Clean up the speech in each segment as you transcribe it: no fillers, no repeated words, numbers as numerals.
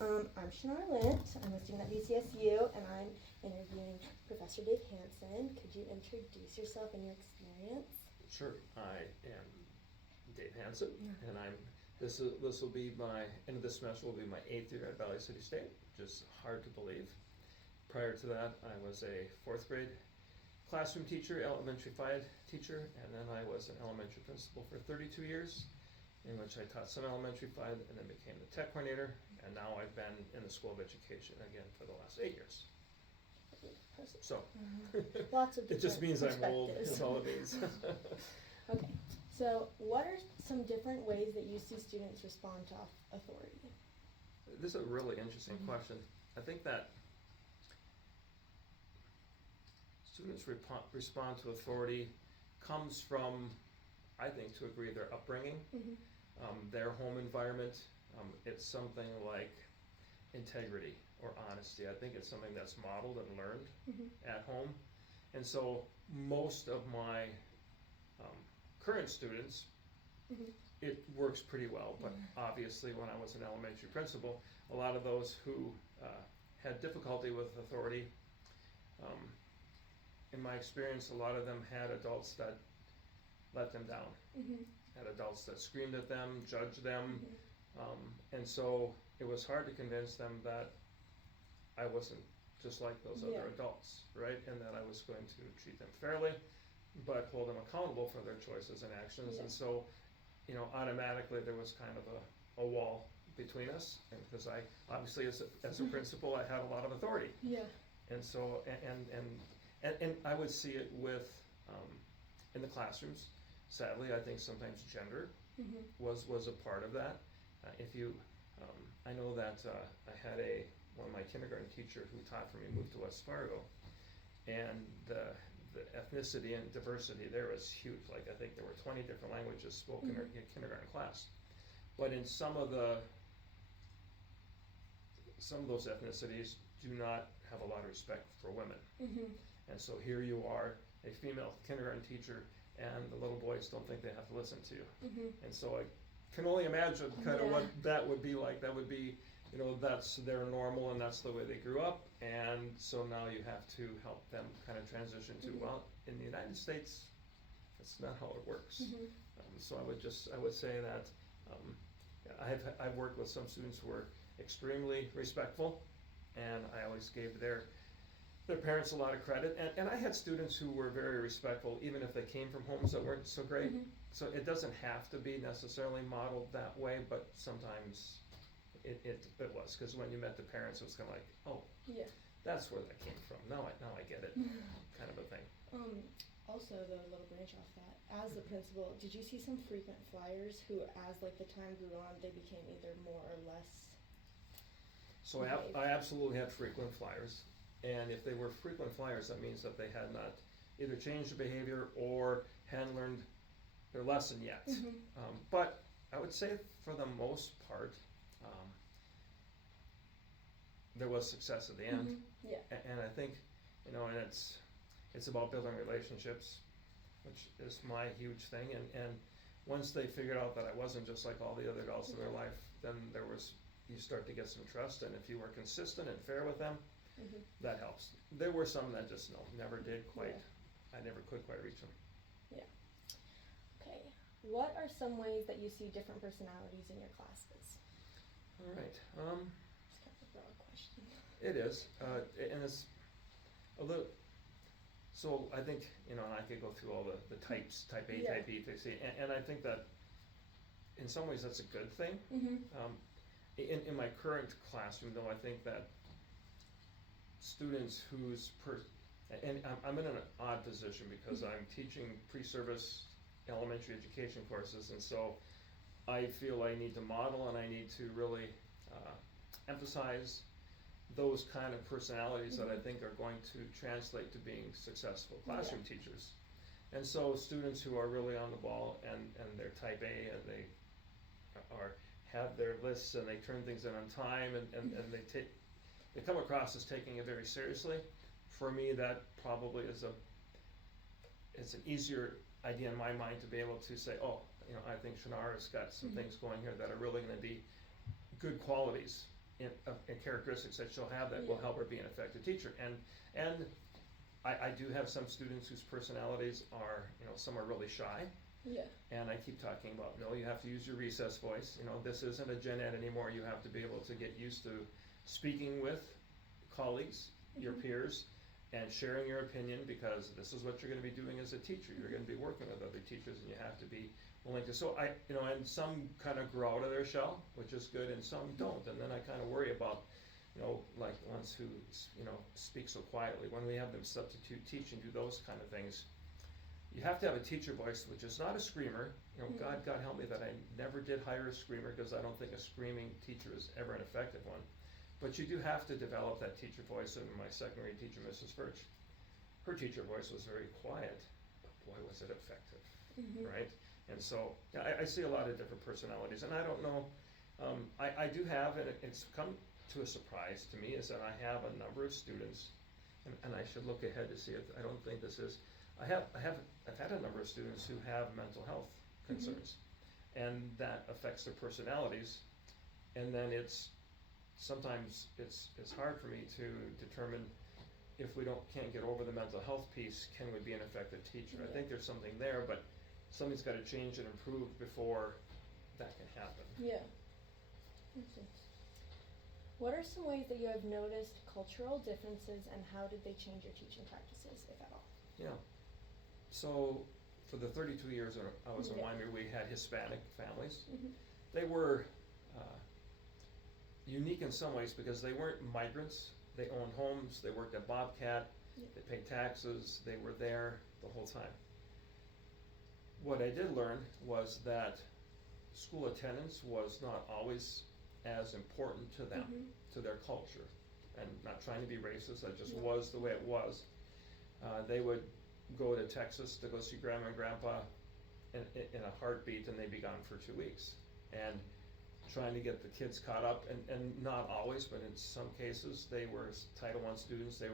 I'm Shannara Lint. I'm a student at BCSU, and I'm interviewing Professor Dave Hanson. Could you introduce yourself and your experience? Sure. I am Dave Hanson, and this will be my end of this semester will be my 8th year at Valley City State, which is hard to believe. Prior to that, I was a 4th grade classroom teacher, elementary phy teacher, and then I was an elementary principal for 32 years, in which I taught some elementary phy and then became the tech coordinator, and now I've been in the School of Education again for the last 8 years. So Lots of it just means I'm old, perspectives. is all it means. Okay, so what are some different ways that you see students respond to authority? This is a really interesting question. I think that students respond to authority comes from, I think, to a degree, their upbringing, their home environment. It's something like integrity or honesty. I think it's something that's modeled and learned at home. And so most of my current students, it works pretty well. But obviously when I was an elementary principal, a lot of those who had difficulty with authority, in my experience, a lot of them had adults that let them down, had adults that screamed at them, judged them, and so it was hard to convince them that I wasn't just like those other adults, right? And that I was going to treat them fairly, but hold them accountable for their choices and actions. And so, automatically there was kind of a wall between us, and because I obviously as a principal I had a lot of authority. And so and I would see it with in the classrooms. Sadly, I think sometimes gender was a part of that. If you, I know that I had one of my kindergarten teacher who taught for me moved to West Fargo, and the ethnicity and diversity there was huge. Like I think there were 20 different languages spoken in her kindergarten class, but in some of those ethnicities do not have a lot of respect for women. And so here you are, a female kindergarten teacher, and the little boys don't think they have to listen to you. And so I can only imagine kind of what that would be like. That would be, that's their normal and that's the way they grew up. And so now you have to help them kind of transition to, well, in the United States, that's not how it works. So I would say that I've worked with some students who were extremely respectful, and I always gave their parents a lot of credit, and I had students who were very respectful even if they came from homes that weren't so great. So it doesn't have to be necessarily modeled that way, but sometimes it was, because when you met the parents it was kind of like, oh, that's where that came from, now I get it, kind of a thing. Also, though, a little branch off that, as a principal, did you see some frequent flyers who, as like the time grew on, they became either more or less? So I absolutely had frequent flyers. And if they were frequent flyers, that means that they had not either changed their behavior or hadn't learned their lesson yet. But I would say for the most part, there was success at the end. And I think, and it's about building relationships, which is my huge thing. And once they figured out that I wasn't just like all the other adults in their life, then you start to get some trust. And if you were consistent and fair with them, that helps. There were some that just never did quite. I never could quite reach them. Okay. What are some ways that you see different personalities in your classes? All right. It's kind of a broad question. It is, and it's a little. So I think and I could go through all the types, type A, type B, type C, and I think that in some ways that's a good thing. In my current classroom, though, I think that students and I'm in an odd position because I'm teaching pre-service elementary education courses, and so I feel I need to model and I need to really emphasize those kind of personalities that I think are going to translate to being successful classroom teachers. And so students who are really on the ball and they're type A and they have their lists and they turn things in on time and they come across as taking it very seriously. For me, that probably it's an easier idea in my mind to be able to say, oh, I think Shannara's got some things going here that are really going to be good qualities in characteristics that she'll have that will Yeah. help her be an effective teacher. And I do have some students whose personalities are, some are really shy. Yeah. And I keep talking about, no, you have to use your recess voice. This isn't a gen ed anymore. You have to be able to get used to speaking with colleagues, your peers, and sharing your opinion, because this is what you're going to be doing as a teacher. You're going to be working with other teachers, and you have to be willing to. So and some kind of grow out of their shell, which is good, and some don't. And then I kind of worry about, like the ones who, speak so quietly. When we have them substitute teach and do those kind of things, you have to have a teacher voice, which is not a screamer. God help me that I never did hire a screamer, because I don't think a screaming teacher is ever an effective one. But you do have to develop that teacher voice. And my second grade teacher, Mrs. Birch, her teacher voice was very quiet, but boy, was it effective, right? And so I see a lot of different personalities, and I don't know, I do have, and it's come to a surprise to me, is that I have a number of students, and I should look ahead to see if, I don't think this is, I've had a number of students who have mental health concerns, and that affects their personalities, and then sometimes it's hard for me to determine if we can't get over the mental health piece, can we be an effective teacher? I think there's something there, but something's got to change and improve before that can happen. Yeah. Makes sense. What are some ways that you have noticed cultural differences, and how did they change your teaching practices, if at all? Yeah. So for the 32 years I was in Wyoming, we had Hispanic families. They were unique in some ways, because they weren't migrants. They owned homes, they worked at Bobcat, they paid taxes, they were there the whole time. What I did learn was that school attendance was not always as important to them, to their culture. And not trying to be racist, that just was the way it was. They would go to Texas to go see Grandma and Grandpa in a heartbeat, and they'd be gone for 2 weeks. And trying to get the kids caught up, and not always, but in some cases, they were Title I students. They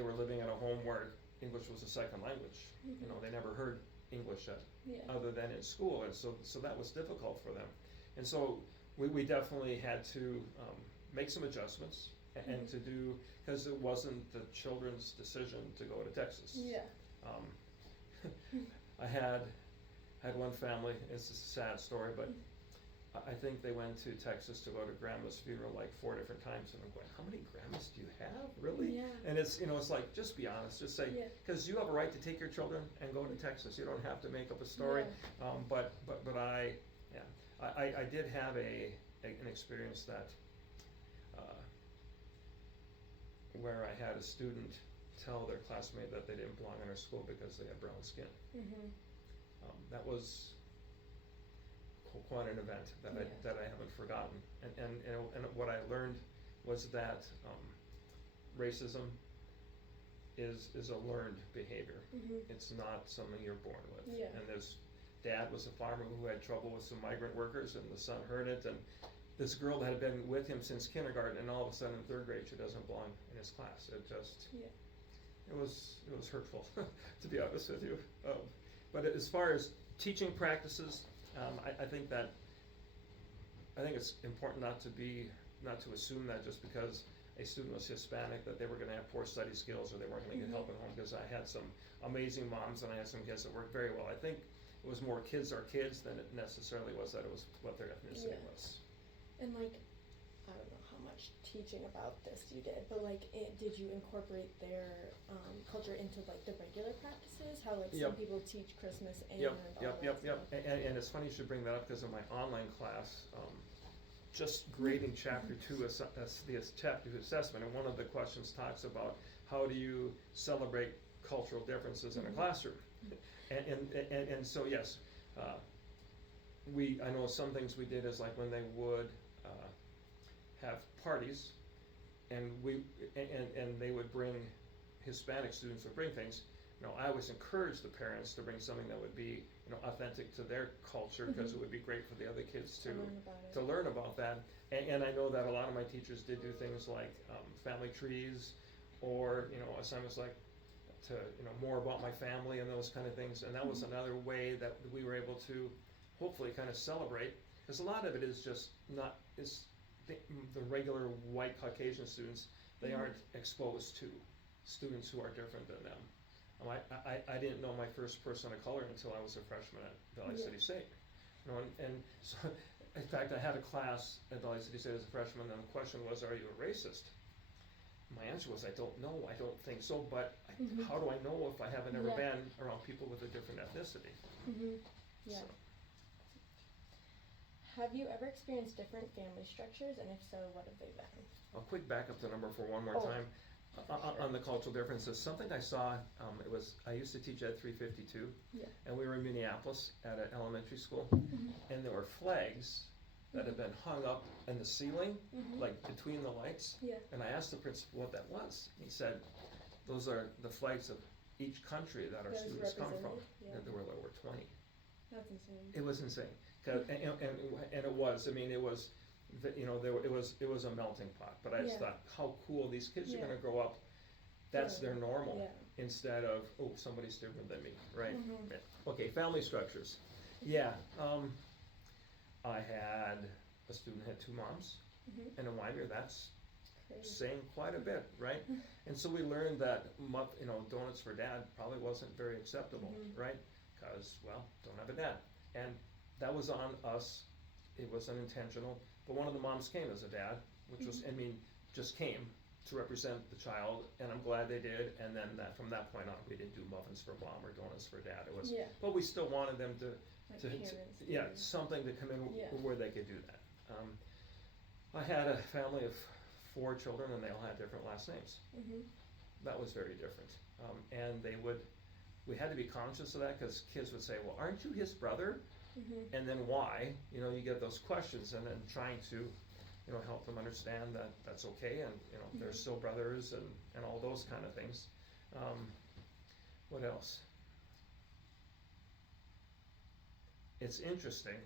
were living in a home where English was a second language. They never heard English other than in school, and so that was difficult for them. And so we definitely had to make some adjustments, and to do, because it wasn't the children's decision to go to Texas. I had one family, it's a sad story, but I think they went to Texas to go to Grandma's funeral like 4 different times, and I'm going, how many grandmas do you have, really? Yeah. And it's it's like, just be honest, just say, because you have a right to take your children and go to Texas. You don't have to make up a story. But I did have an experience that where I had a student tell their classmate that they didn't belong in our school because they had brown skin. That was quite an event that I haven't forgotten. And what I learned was that racism is a learned behavior. It's not something you're born with. And his dad was a farmer who had trouble with some migrant workers, and the son heard it, and this girl that had been with him since kindergarten, and all of a sudden in 3rd grade she doesn't belong in his class. It just it was hurtful, to be honest with you. But as far as teaching practices, I think it's important not to assume that just because a student was Hispanic that they were going to have poor study skills, or they weren't going to get help at home, because I had some amazing moms, and I had some kids that worked very well. I think it was more kids are kids than it necessarily was that it was what their ethnicity was. And I don't know how much teaching about this you did, but did you incorporate their culture into the regular practices? How some people teach Christmas and all that. And it's funny you should bring that up, because in my online class, just grading chapter 2 the chapter 2 assessment, and one of the questions talks about how do you celebrate cultural differences in a classroom. And so yes, I know some things we did is when they would have parties, and they would bring, Hispanic students would bring things. I always encourage the parents to bring something that would be authentic to their culture, because it would be great for the other kids to learn about that. And I know that a lot of my teachers did do things like family trees, or assignments like to more about my family and those kind of things. And that was another way that we were able to hopefully kind of celebrate, because a lot of it is just the regular white Caucasian students, they aren't exposed to students who are different than them. I didn't know my first person of color until I was a freshman at Valley City State. You know, and so, in fact, I had a class at Valley City State as a freshman, and the question was, are you a racist? My answer was, I don't know, I don't think so, but how do I know if I haven't ever been around people with a different ethnicity? Yeah. So. Have you ever experienced different family structures, and if so, what have they been? I'll quick back up the number for one more time. On the cultural differences, something I saw, I used to teach at 352, and we were in Minneapolis at an elementary school, and there were flags that had been hung up in the ceiling, like between the lights, and I asked the principal what that was. He said, those are the flags of each country that our students come from, and there were 20. That's insane. It was insane, and it was, I mean, it was, you know, it was a melting pot, but I just thought, how cool, these kids are gonna grow up, that's their normal, instead of, oh, somebody's different than me, right? Okay, family structures. I had a student had 2 moms, and in Wyoming, that's saying quite a bit, right? And so we learned that, you know, donuts for dad probably wasn't very acceptable, right? Because, well, don't have a dad. And that was on us, it was unintentional, but one of the moms came as a dad, which was, I mean, just came to represent the child, and I'm glad they did, and then from that point on, we didn't do muffins for mom or donuts for dad, it was, but we still wanted them to something to come in where they could do that. I had a family of 4 children, and they all had different last names. That was very different, and we had to be conscious of that, because kids would say, well, aren't you his brother? And then why? You know, you get those questions, and then trying to, you know, help them understand that that's okay, and, you know, they're still brothers, and all those kind of things. What else? It's interesting.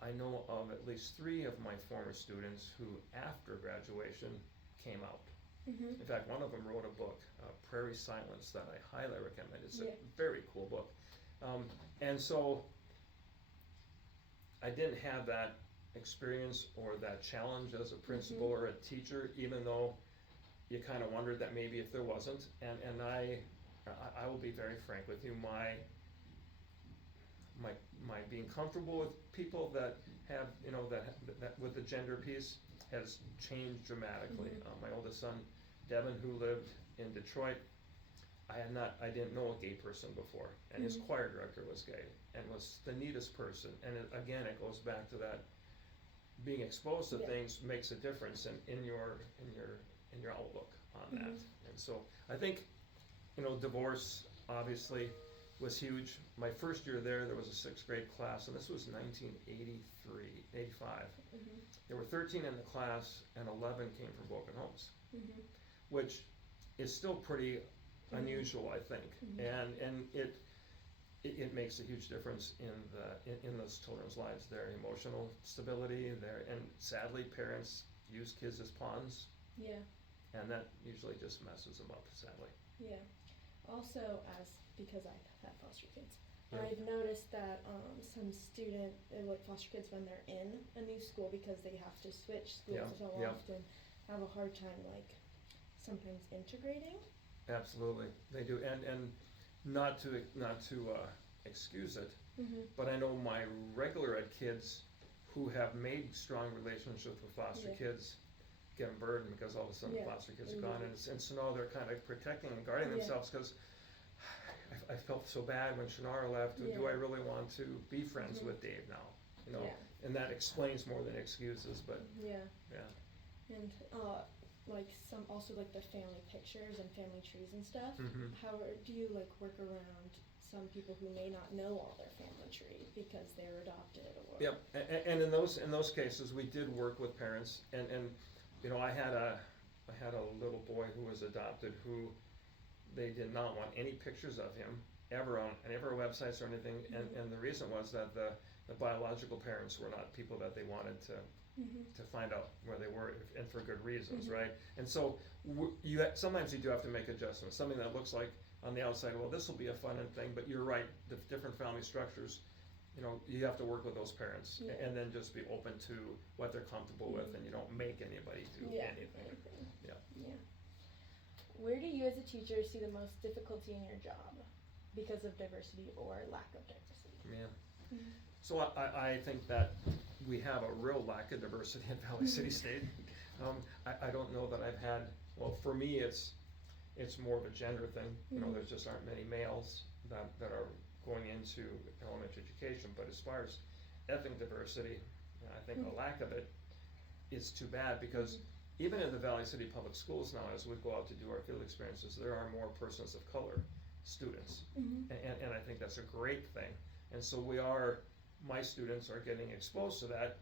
I know of at least 3 of my former students who, after graduation, came out. In fact, one of them wrote a book, Prairie Silence, that I highly recommend. It's a very cool book. And so I didn't have that experience or that challenge as a principal or a teacher, even though you kind of wondered that maybe if there wasn't. And I will be very frank with you, my being comfortable with people that have, you know, that with the gender piece has changed dramatically. My oldest son, Devin, who lived in Detroit, I didn't know a gay person before, and his choir director was gay, and was the neatest person. And again, it goes back to that being exposed to things makes a difference in your outlook on that. And so I think, you know, divorce obviously was huge. My first year there was a 6th grade class, and this was 1985. There were 13 in the class, and 11 came from broken homes, which is still pretty unusual, I think, and it makes a huge difference in those children's lives, their emotional stability, and sadly, parents use kids as pawns. And that usually just messes them up, sadly. Also, because I've had foster kids, I've noticed that some foster kids, when they're in a new school, because they have to switch schools so often, have a hard time, like, sometimes integrating. Absolutely, they do, and not to excuse it, but I know my regular ed kids who have made strong relationships with foster kids get burdened because all of a sudden the foster kids are gone, and so now they're kind of protecting and guarding themselves, because I felt so bad when Shannara left. Do I really want to be friends with Dave now? You know, and that explains more than excuses, but and like like the family pictures and family trees and stuff. How do you like work around some people who may not know all their family tree because they're adopted or and in those cases we did work with parents, and you know, I had a little boy who was adopted who they did not want any pictures of him ever on any of our websites or anything, and the reason was that the biological parents were not people that they wanted to find out where they were, and for good reasons, right? And so sometimes you do have to make adjustments. Something that looks like on the outside, well, this will be a fun thing, but you're right, the different family structures, you have to work with those parents Yeah. and then just be open to what they're comfortable with, and you don't make anybody do anything. Yeah. Where do you as a teacher see the most difficulty in your job because of diversity or lack of diversity? Yeah. So I think that we have a real lack of diversity in Valley City State. I don't know that I've had, well, for me it's more of a gender thing. There just aren't many males that are going into elementary education, but as far as ethnic diversity, I think the lack of it is too bad, because even in the Valley City Public Schools now, as we go out to do our field experiences, there are more persons of color students, and I think that's a great thing. And so my students are getting exposed to that,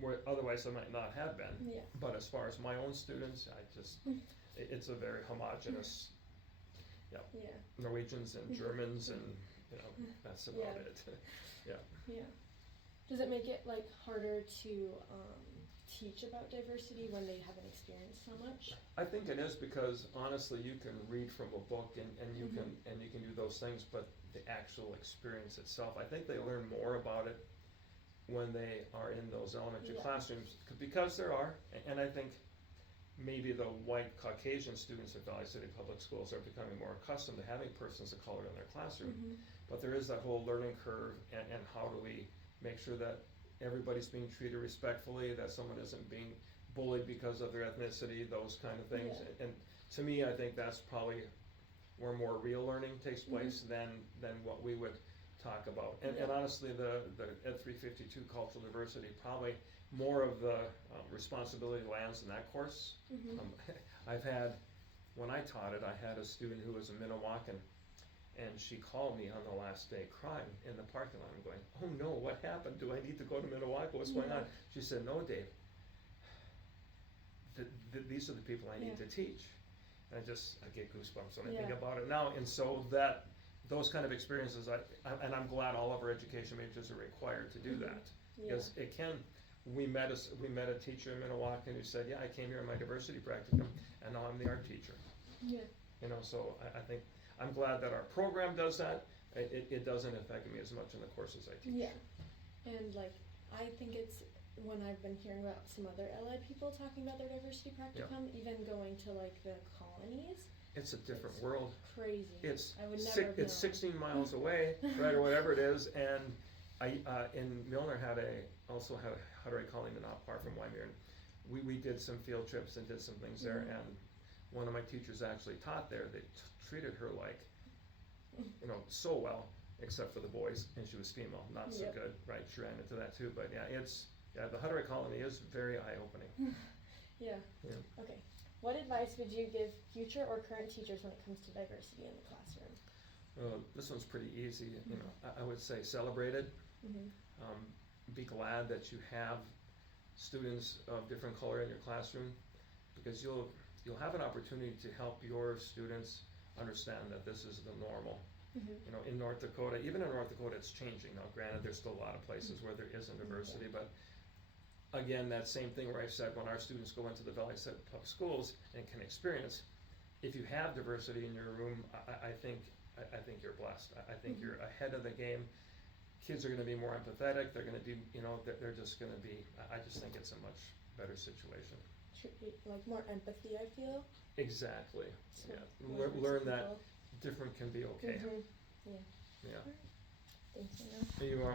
where otherwise they might not have been. Yeah. But as far as my own students, it's a very homogenous, Norwegians and Germans and, that's about it. Yeah. Does it make it like harder to teach about diversity when they haven't experienced so much? I think it is, because honestly, you can read from a book and you can do those things, but the actual experience itself, I think they learn more about it when they are in those elementary classrooms, because there are, and I think maybe the white Caucasian students at Valley City Public Schools are becoming more accustomed to having persons of color in their classroom. But there is that whole learning curve, and how do we make sure that everybody's being treated respectfully, that someone isn't being bullied because of their ethnicity, those kind of things. And to me, I think that's probably where more real learning takes place than what we would talk about. And honestly, the Ed 352 cultural diversity, probably more of the responsibility lands in that course. When I taught it, I had a student who was a Minnewacan, and she called me on the last day crying in the parking lot. I'm going, oh no, what happened? Do I need to go to Minnewaca? What's going on? She said, no, Dave, these are the people I need to teach. And I get goosebumps when I think about it now. And so those kind of experiences, and I'm glad all of our education majors are required to do that. Because we met a teacher in Minnewaca who said, I came here in my diversity practicum, and now I'm the art teacher. So I think I'm glad that our program does that. It doesn't affect me as much in the courses I teach. And I think it's, when I've been hearing about some other allied people talking about their diversity practicum, even going to the colonies. It's a different world. Crazy. I would never it's 16 miles away, right, or whatever it is, and in Milner also had a Hutterite colony not far from Wyoming. We did some field trips and did some things there, and one of my teachers actually taught there. They treated her so well, except for the boys, and she was female, not so good, right? She ran into that too, but the Hutterite colony is very eye-opening. Okay. What advice would you give future or current teachers when it comes to diversity in the classroom? This one's pretty easy. I would say celebrate it. Be glad that you have students of different color in your classroom, because you'll have an opportunity to help your students understand that this is the normal. In North Dakota, even in North Dakota, it's changing now. Granted, there's still a lot of places where there isn't diversity, but again, that same thing where I said, when our students go into the Valley City Public Schools and can experience, if you have diversity in your room, I think you're blessed. I think you're ahead of the game. Kids are going to be more empathetic. They're going to be, they're just going to be. I just think it's a much better situation. More empathy, I feel. Exactly. Learn that different can be okay. Thank you. You are.